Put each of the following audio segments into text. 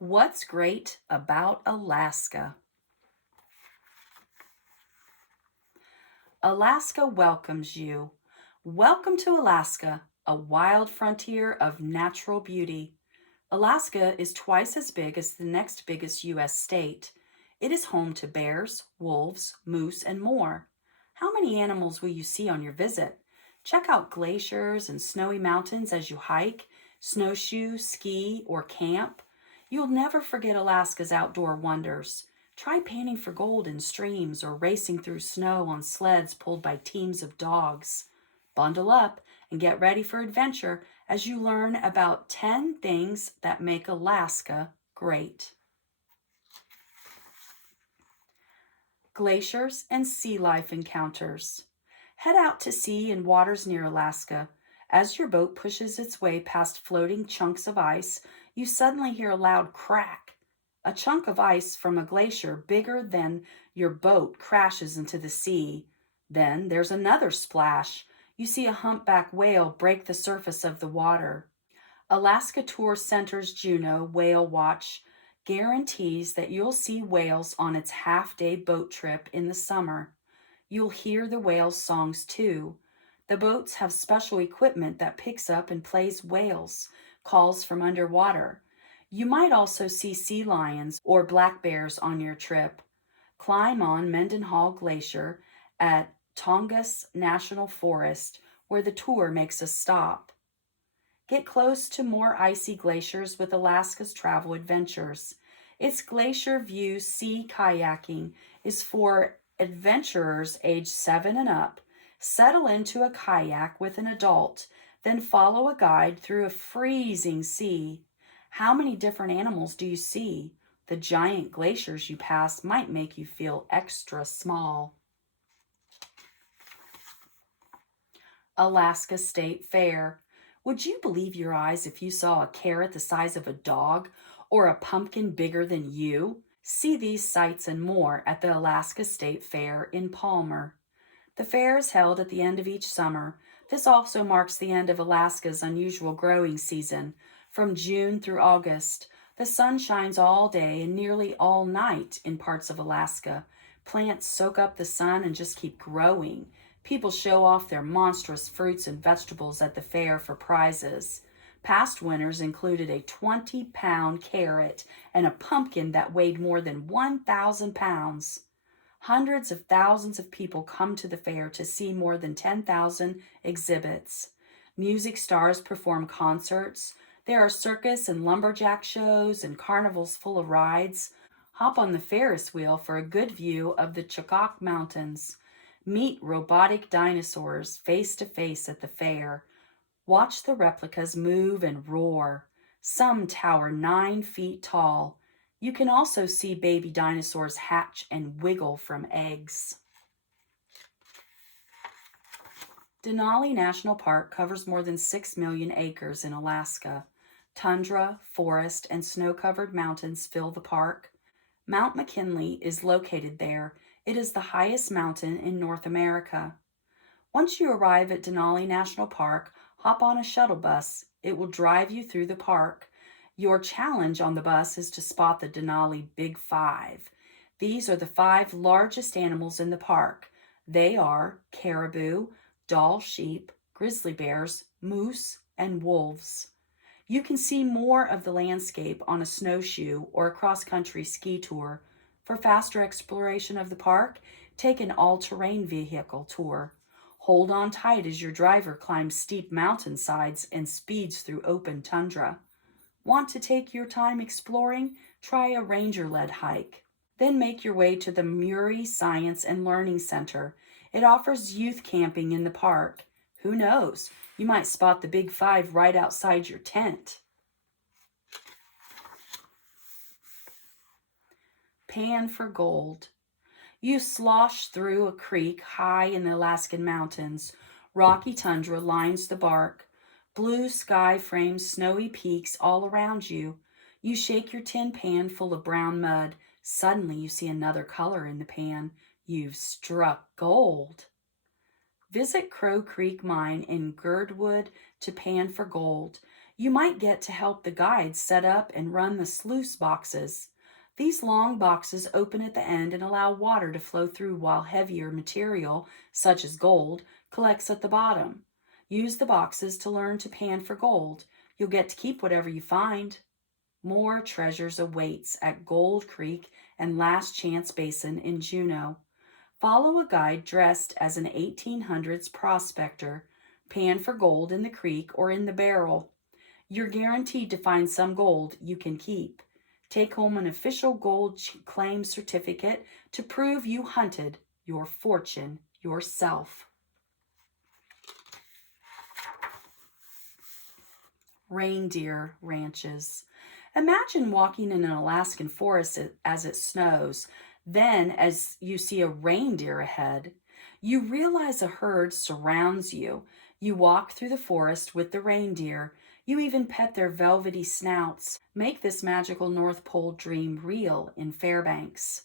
What's great about Alaska? Alaska welcomes you. Welcome to Alaska, a wild frontier of natural beauty. Alaska is twice as big as the next biggest U.S. state. It is home to bears, wolves, moose, and more. How many animals will you see on your visit? Check out glaciers and snowy mountains as you hike, snowshoe, ski, or camp. You'll never forget Alaska's outdoor wonders. Try panning for gold in streams or racing through snow on sleds pulled by teams of dogs. Bundle up and get ready for adventure as you learn about 10 things that make Alaska great. Glaciers and sea life encounters. Head out to sea in waters near Alaska. As your boat pushes its way past floating chunks of ice, you suddenly hear a loud crack. A chunk of ice from a glacier bigger than your boat crashes into the sea. Then there's another splash. You see a humpback whale break the surface of the water. Alaska Tour Center's Juneau Whale Watch guarantees that you'll see whales on its half-day boat trip in the summer. You'll hear the whales' songs too. The boats have special equipment that picks up and plays whales, calls from underwater. You might also see sea lions or black bears on your trip. Climb on Mendenhall Glacier at Tongass National Forest, where the tour makes a stop. Get close to more icy glaciers with Alaska's Travel Adventures. Its Glacier View Sea Kayaking is for adventurers age 7 and up. Settle into a kayak with an adult, then follow a guide through a freezing sea. How many different animals do you see? The giant glaciers you pass might make you feel extra small. Alaska State Fair. Would you believe your eyes if you saw a carrot the size of a dog or a pumpkin bigger than you? See these sights and more at the Alaska State Fair in Palmer. The fair is held at the end of each summer. This also marks the end of Alaska's unusual growing season. From June through August, the sun shines all day and nearly all night in parts of Alaska. Plants soak up the sun and just keep growing. People show off their monstrous fruits and vegetables at the fair for prizes. Past winners included a 20-pound carrot and a pumpkin that weighed more than 1,000 pounds. Hundreds of thousands of people come to the fair to see more than 10,000 exhibits. Music stars perform concerts. There are circus and lumberjack shows and carnivals full of rides. Hop on the Ferris wheel for a good view of the Chilkat Mountains. Meet robotic dinosaurs face to face at the fair. Watch the replicas move and roar. Some tower 9 feet tall. You can also see baby dinosaurs hatch and wiggle from eggs. Denali National Park covers more than 6 million acres in Alaska. Tundra, forest, and snow-covered mountains fill the park. Mount McKinley is located there. It is the highest mountain in North America. Once you arrive at Denali National Park, hop on a shuttle bus. It will drive you through the park. Your challenge on the bus is to spot the Denali Big Five. These are the 5 largest animals in the park. They are caribou, Dall sheep, grizzly bears, moose, and wolves. You can see more of the landscape on a snowshoe or a cross-country ski tour. For faster exploration of the park, take an all-terrain vehicle tour. Hold on tight as your driver climbs steep mountainsides and speeds through open tundra. Want to take your time exploring? Try a ranger-led hike. Then make your way to the Muir Science and Learning Center. It offers youth camping in the park. Who knows? You might spot the Big Five right outside your tent. Pan for gold. You slosh through a creek high in the Alaskan mountains. Rocky tundra lines the bark. Blue sky frames snowy peaks all around you. You shake your tin pan full of brown mud. Suddenly you see another color in the pan. You've struck gold. Visit Crow Creek Mine in Girdwood to pan for gold. You might get to help the guides set up and run the sluice boxes. These long boxes open at the end and allow water to flow through while heavier material, such as gold, collects at the bottom. Use the boxes to learn to pan for gold. You'll get to keep whatever you find. More treasures awaits at Gold Creek and Last Chance Basin in Juneau. Follow a guide dressed as an 1800s prospector. Pan for gold in the creek or in the barrel. You're guaranteed to find some gold you can keep. Take home an official gold claim certificate to prove you hunted your fortune yourself. Reindeer ranches. Imagine walking in an Alaskan forest as it snows. Then, as you see a reindeer ahead, you realize a herd surrounds you. You walk through the forest with the reindeer. You even pet their velvety snouts. Make this magical North Pole dream real in Fairbanks.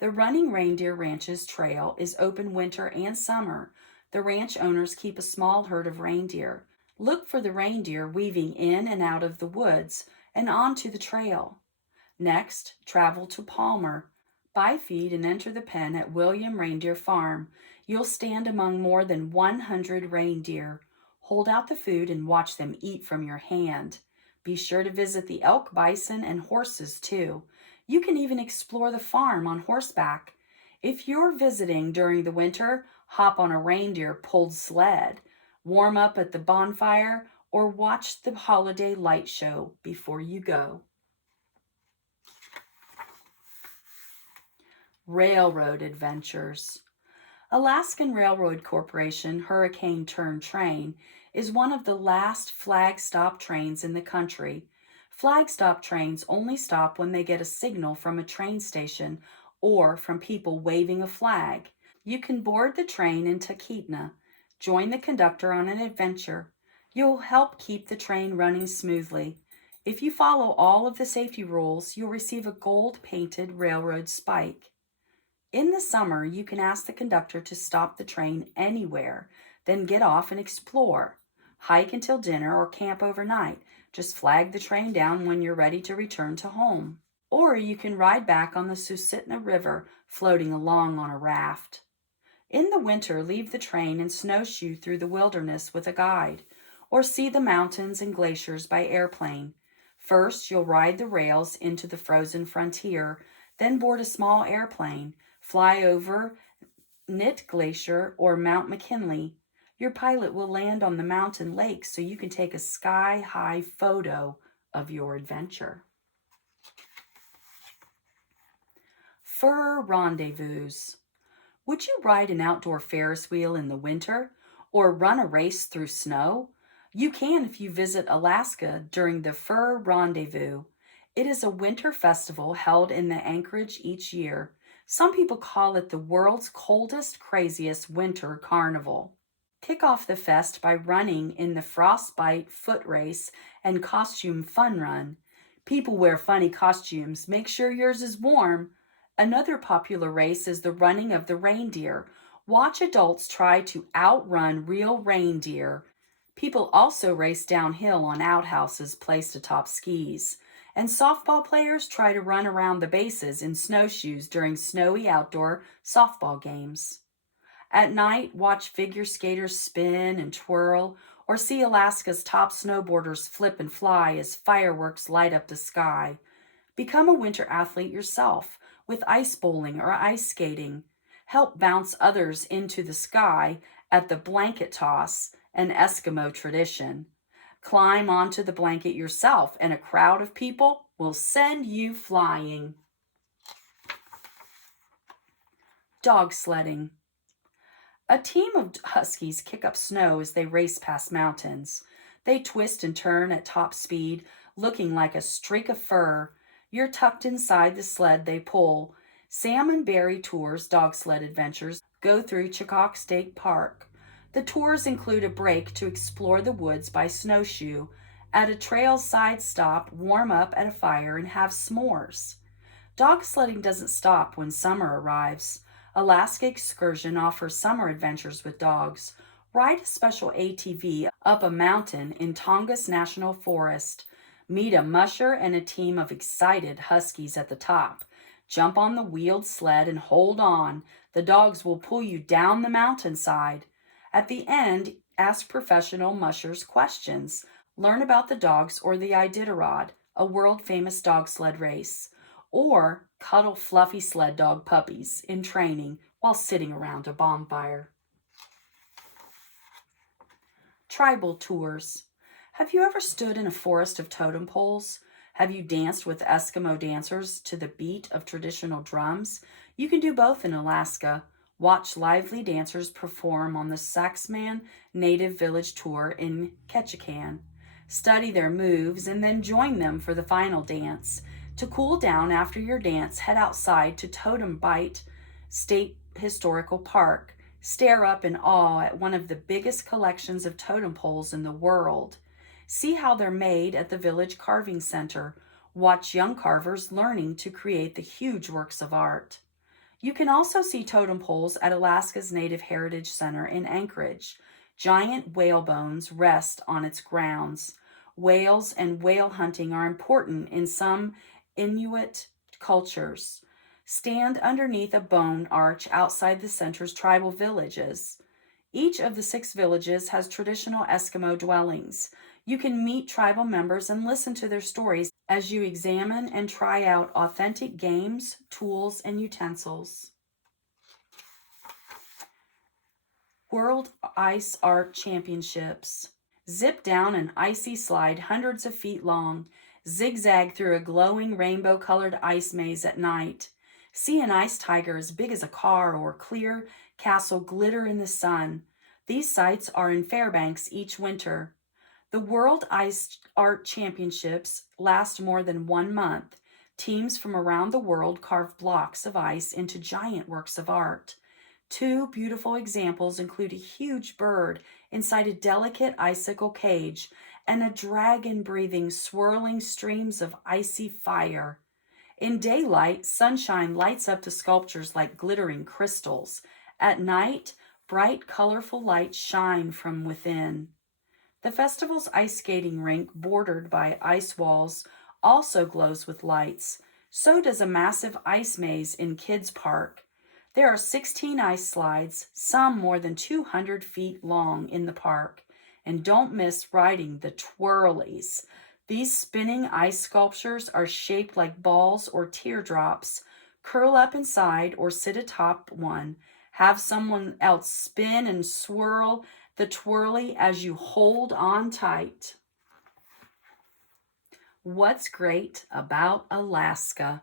The Running Reindeer Ranches trail is open winter and summer. The ranch owners keep a small herd of reindeer. Look for the reindeer weaving in and out of the woods and onto the trail. Next, travel to Palmer. Buy feed and enter the pen at William Reindeer Farm. You'll stand among more than 100 reindeer. Hold out the food and watch them eat from your hand. Be sure to visit the elk, bison, and horses too. You can even explore the farm on horseback. If you're visiting during the winter, hop on a reindeer-pulled sled. Warm up at the bonfire, or watch the holiday light show before you go. Railroad adventures. Alaskan Railroad Corporation Hurricane Turn Train is one of the last flag stop trains in the country. Flag stop trains only stop when they get a signal from a train station or from people waving a flag. You can board the train in Talkeetna. Join the conductor on an adventure. You'll help keep the train running smoothly. If you follow all of the safety rules, you'll receive a gold-painted railroad spike. In the summer, you can ask the conductor to stop the train anywhere, then get off and explore. Hike until dinner or camp overnight. Just flag the train down when you're ready to return to home. Or you can ride back on the Susitna River, floating along on a raft. In the winter, leave the train and snowshoe through the wilderness with a guide, or see the mountains and glaciers by airplane. First, you'll ride the rails into the frozen frontier, then board a small airplane, fly over Knit Glacier or Mount McKinley. Your pilot will land on the mountain lake so you can take a sky-high photo of your adventure. Fur rendezvous. Would you ride an outdoor Ferris wheel in the winter or run a race through snow? You can if you visit Alaska during the Fur Rendezvous. It is a winter festival held in the Anchorage each year. Some people call it the world's coldest, craziest winter carnival. Kick off the fest by running in the Frostbite Foot Race and Costume Fun Run. People wear funny costumes. Make sure yours is warm. Another popular race is the running of the reindeer. Watch adults try to outrun real reindeer. People also race downhill on outhouses placed atop skis. And softball players try to run around the bases in snowshoes during snowy outdoor softball games. At night, watch figure skaters spin and twirl, or see Alaska's top snowboarders flip and fly as fireworks light up the sky. Become a winter athlete yourself with ice bowling or ice skating. Help bounce others into the sky at the blanket toss, an Eskimo tradition. Climb onto the blanket yourself, and a crowd of people will send you flying. Dog sledding. A team of huskies kick up snow as they race past mountains. They twist and turn at top speed, looking like a streak of fur. You're tucked inside the sled they pull. Sam and Barry Tours dog sled adventures go through Chillicothe State Park. The tours include a break to explore the woods by snowshoe. At a trail side stop, warm up at a fire and have s'mores. Dog sledding doesn't stop when summer arrives. Alaska Excursion offers summer adventures with dogs. Ride a special ATV up a mountain in Tongass National Forest. Meet a musher and a team of excited huskies at the top. Jump on the wheeled sled and hold on. The dogs will pull you down the mountainside. At the end, ask professional mushers questions. Learn about the dogs or the Iditarod, a world famous dog sled race. Or cuddle fluffy sled dog puppies in training while sitting around a bonfire. Tribal tours. Have you ever stood in a forest of totem poles? Have you danced with Eskimo dancers to the beat of traditional drums? You can do both in Alaska. Watch lively dancers perform on the Saxman Native Village Tour in Ketchikan. Study their moves and then join them for the final dance. To cool down after your dance, head outside to Totem Bite State Historical Park. Stare up in awe at one of the biggest collections of totem poles in the world. See how they're made at the Village Carving Center. Watch young carvers learning to create the huge works of art. You can also see totem poles at Alaska's Native Heritage Center in Anchorage. Giant whale bones rest on its grounds. Whales and whale hunting are important in some Inuit cultures. Stand underneath a bone arch outside the center's tribal villages. Each of the 6 villages has traditional Eskimo dwellings. You can meet tribal members and listen to their stories as you examine and try out authentic games, tools, and utensils. World Ice Art Championships. Zip down an icy slide hundreds of feet long. Zigzag through a glowing rainbow-colored ice maze at night. See an ice tiger as big as a car or clear castle glitter in the sun. These sights are in Fairbanks each winter. The World Ice Art Championships last more than 1 month. Teams from around the world carve blocks of ice into giant works of art. 2 beautiful examples include a huge bird inside a delicate icicle cage and a dragon breathing swirling streams of icy fire. In daylight, sunshine lights up the sculptures like glittering crystals. At night, bright, colorful lights shine from within. The festival's ice skating rink, bordered by ice walls, also glows with lights. So does a massive ice maze in Kids Park. There are 16 ice slides, some more than 200 feet long in the park. And don't miss riding the twirlies. These spinning ice sculptures are shaped like balls or teardrops. Curl up inside or sit atop one. Have someone else spin and swirl the twirly as you hold on tight. What's great about Alaska?